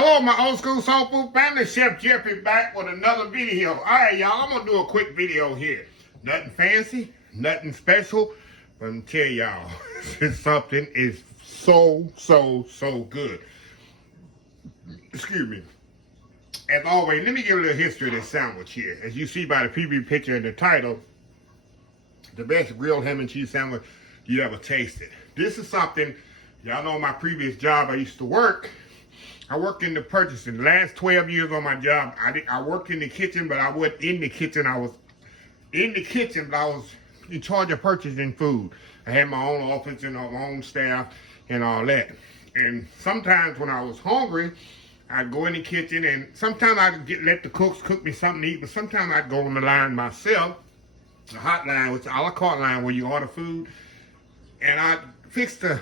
Hello, my old school soul food family. Chef Jeff is back with another video. All right, y'all, I'm going to do a quick video here. Nothing fancy, nothing special, but I'm going to tell y'all, something is so good. Excuse me. As always, let me give a little history of this sandwich here. As you see by the preview picture and the title, the best grilled ham and cheese sandwich you ever tasted. This is something, y'all know my previous job I used to work. I worked in the purchasing. The last 12 years on my job, I worked in the kitchen, but I wasn't in the kitchen. I was in the kitchen, but I was in charge of purchasing food. I had my own office and my own staff and all that. And sometimes when I was hungry, I'd go in the kitchen, and sometimes I'd let the cooks cook me something to eat, but sometimes I'd go on the line myself, the hotline, which is a la carte line where you order food, and I'd fix a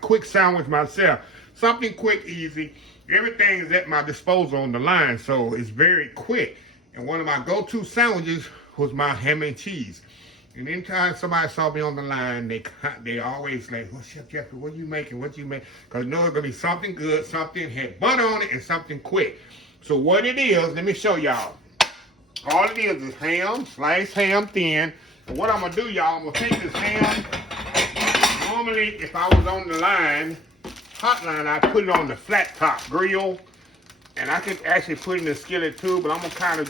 quick sandwich myself. Something quick, easy. Everything is at my disposal on the line, so it's very quick. And one of my go-to sandwiches was my ham and cheese. And anytime somebody saw me on the line, they always like, "Well, Chef Jeffrey, what you making? What you make?" Because I know it's gonna be something good, something had butter on it, and something quick. So what it is, let me show y'all. All it is ham, sliced ham thin. And what I'm gonna do, y'all, I'm gonna take this ham. Normally, if I was on the line, hotline, I put it on the flat top grill, and I could actually put it in the skillet too, but I'm gonna kind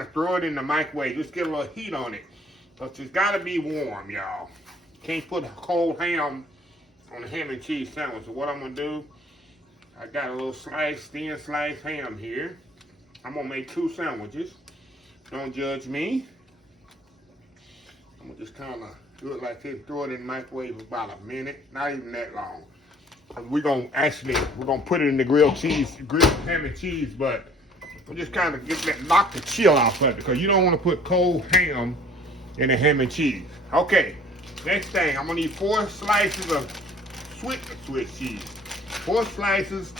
of throw it in the microwave, just get a little heat on it. But it's gotta be warm, y'all. Can't put cold ham on a ham and cheese sandwich. So what I'm gonna do, I got a little thin sliced ham here. I'm gonna make 2 sandwiches. Don't judge me. I'm gonna just kind of do it like this, throw it in the microwave for about a minute, not even that long. We're gonna put it in the grilled ham and cheese, but we'll just kind of knock the chill off of it, because you don't want to put cold ham in the ham and cheese. Okay, next thing, I'm gonna need 4 slices of Swiss cheese, 4 slices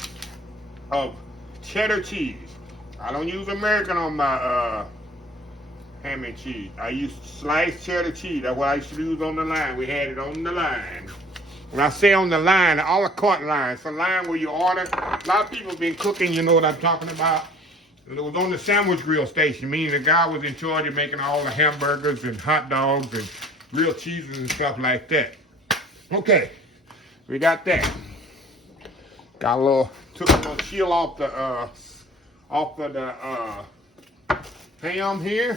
of cheddar cheese. I don't use American on my ham and cheese. I use sliced cheddar cheese. That's what I used to use on the line. We had it on the line. When I say on the line, the a la carte line, it's a line where you order. A lot of people have been cooking, you know what I'm talking about. It was on the sandwich grill station, meaning the guy was in charge of making all the hamburgers and hot dogs and grilled cheeses and stuff like that. Okay, we got that. Took a little chill off of the ham here.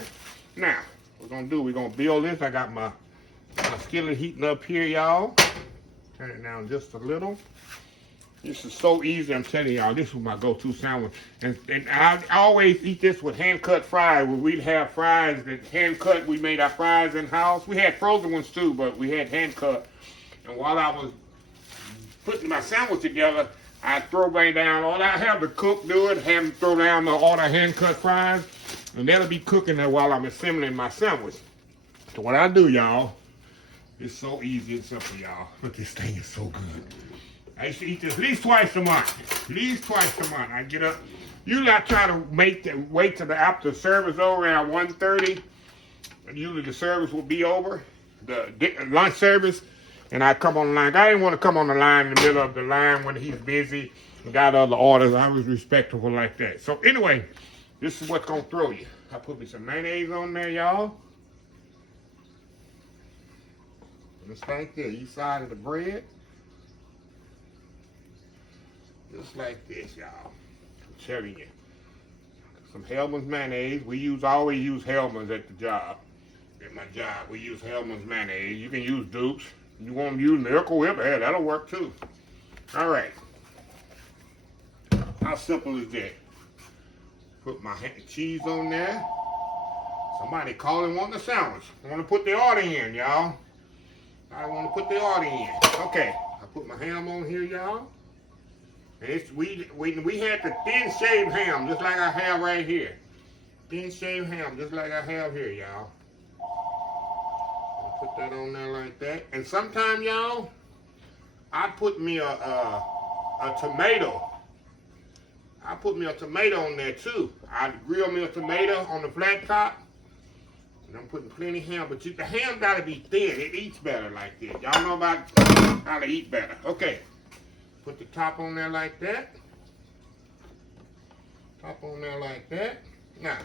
Now, what we're gonna build this. I got my skillet heating up here, y'all. Turn it down just a little. This is so easy, I'm telling y'all. This is my go-to sandwich. And I always eat this with hand-cut fries. When we'd have fries that hand-cut, we made our fries in-house. We had frozen ones too, but we had hand-cut. And while I was putting my sandwich together, I'd throw right down, all I have the cook do it, have them throw down all the hand-cut fries, and that'll be cooking there while I'm assembling my sandwich. So what I do, y'all, it's so easy and simple, y'all. Look, this thing is so good. I used to eat this at least twice a month. At least twice a month. I get up. Usually I try to wait till after the service over around 1:30. Usually the service will be over, the lunch service, and I come on the line. I didn't want to come on the line in the middle of the line when he's busy and got other orders. I was respectful like that. So anyway, this is what's gonna throw you. I put me some mayonnaise on there, y'all. Just like this, each side of the bread. Just like this, y'all. I'm telling you. Some Hellman's mayonnaise. We always use Hellman's at the job. At my job, we use Hellman's mayonnaise. You can use dupes. You want to use Miracle Whip? Yeah, that'll work too. All right. How simple is that? Put my cheese on there. Somebody calling wanting a sandwich. I want to put the order in, y'all. I want to put the order in. Okay, I put my ham on here, y'all. We had the thin shaved ham, just like I have right here. Thin shaved ham, just like I have here, y'all. I'll put that on there like that. And sometime, y'all, I put me a tomato. I put me a tomato on there too. I grill me a tomato on the flat top. And I'm putting plenty of ham, but the ham gotta be thin. It eats better like this. Y'all know about how to eat better. Okay. Put the top on there like that. Pop on there like that. Now,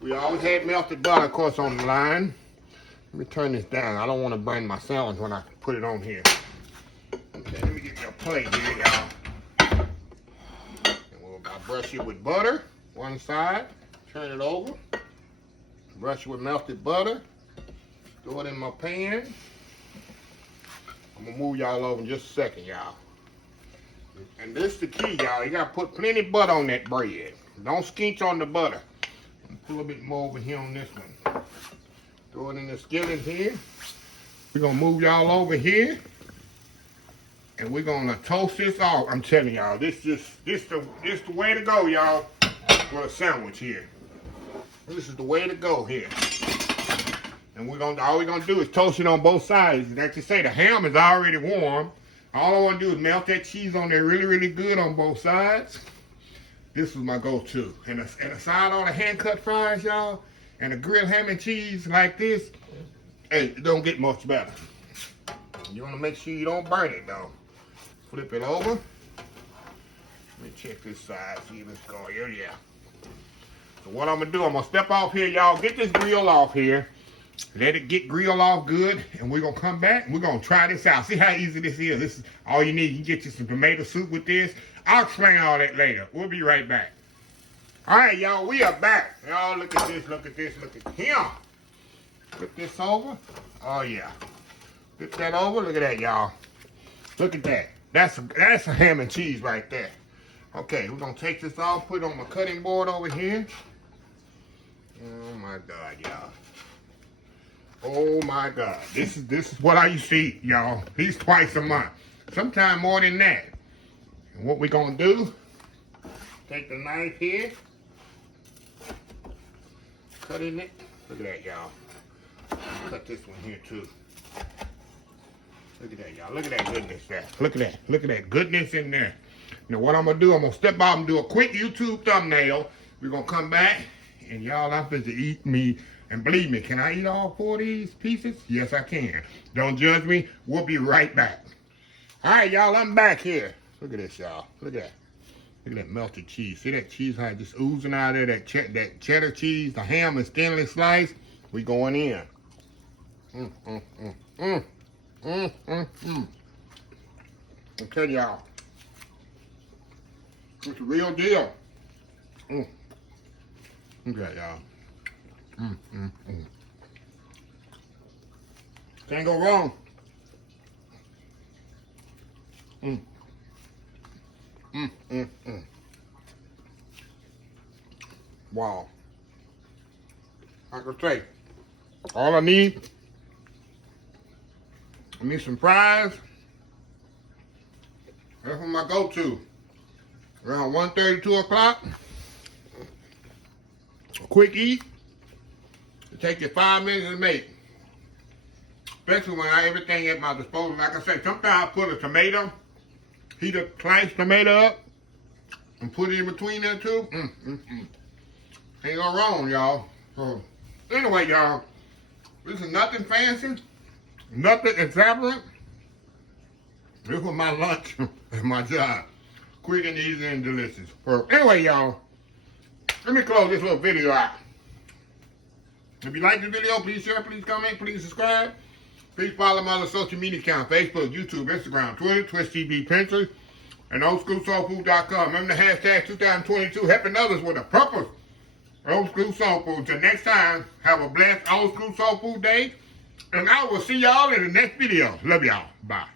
we always had melted butter, of course, on the line. Let me turn this down. I don't want to burn my sandwich when I put it on here. Okay, let me get your plate here, y'all. And I'll brush it with butter, one side. Turn it over. Brush it with melted butter. Throw it in my pan. I'm going to move y'all over in just a second, y'all. And this is the key, y'all. You got to put plenty of butter on that bread. Don't skinch on the butter. Put a little bit more over here on this one. Throw it in the skillet here. We're going to move y'all over here. And we're going to toast this off. I'm telling y'all, this the way to go, y'all, for a sandwich here. This is the way to go here. And all we're gonna do is toast it on both sides. Like you say, the ham is already warm. All I want to do is melt that cheese on there really, really good on both sides. This was my go-to. And aside all the hand-cut fries, y'all, and the grilled ham and cheese like this, hey, it don't get much better. You want to make sure you don't burn it, though. Flip it over. Let me check this side, see if it's going here. Yeah. So what I'm going to do, I'm going to step off here, y'all. Get this grill off here. Let it get grilled off good, and we're going to come back, and we're going to try this out. See how easy this is. This is all you need. You can get you some tomato soup with this. I'll explain all that later. We'll be right back. All right, y'all, we are back. Y'all, look at this, look at this, look at him. Flip this over. Oh, yeah. Flip that over. Look at that, y'all. Look at that. That's a ham and cheese right there. Okay, we're going to take this off, put it on my cutting board over here. Oh, my God, y'all. Oh my God, this is what I used to eat, y'all. At least twice a month, sometimes more than that. And what we're gonna do? Take the knife here, cut in it. Look at that, y'all. Cut this one here too. Look at that, y'all. Look at that goodness there. Look at that. Look at that goodness in there. Now what I'm gonna do? I'm gonna step out and do a quick YouTube thumbnail. We're gonna come back, and y'all, I'm supposed to eat me. And believe me, can I eat all 4 of these pieces? Yes, I can. Don't judge me. We'll be right back. All right, y'all, I'm back here. Look at this, y'all. Look at that. Look at that melted cheese. See that cheese how it just oozing out of there? That cheddar cheese. The ham is thinly sliced. We going in. I tell y'all, it's a real deal. Look at that, y'all. Can't go wrong. Wow. I could say, all I need some fries. That's what my go-to. Around 1:30, 2 o'clock. A quick eat. It takes you 5 minutes to make. Especially when I have everything at my disposal. Like I said, sometimes I put a tomato, heat a sliced tomato up, and put it in between them two. Ain't go wrong, y'all. So, anyway, y'all, this is nothing fancy, nothing extravagant. This was my lunch and my job. Quick and easy and delicious. Anyway, y'all, let me close this little video out. If you like the video, please share, please comment, please subscribe. Please follow my other social media accounts, Facebook, YouTube, Instagram, Twitter, Twitch TV, Pinterest, and oldschoolsoulfood.com. Remember the hashtag 2022, helping others with a purpose. Old School Soul Food. Till next time, have a blessed Old School Soul Food day. And I will see y'all in the next video. Love y'all. Bye.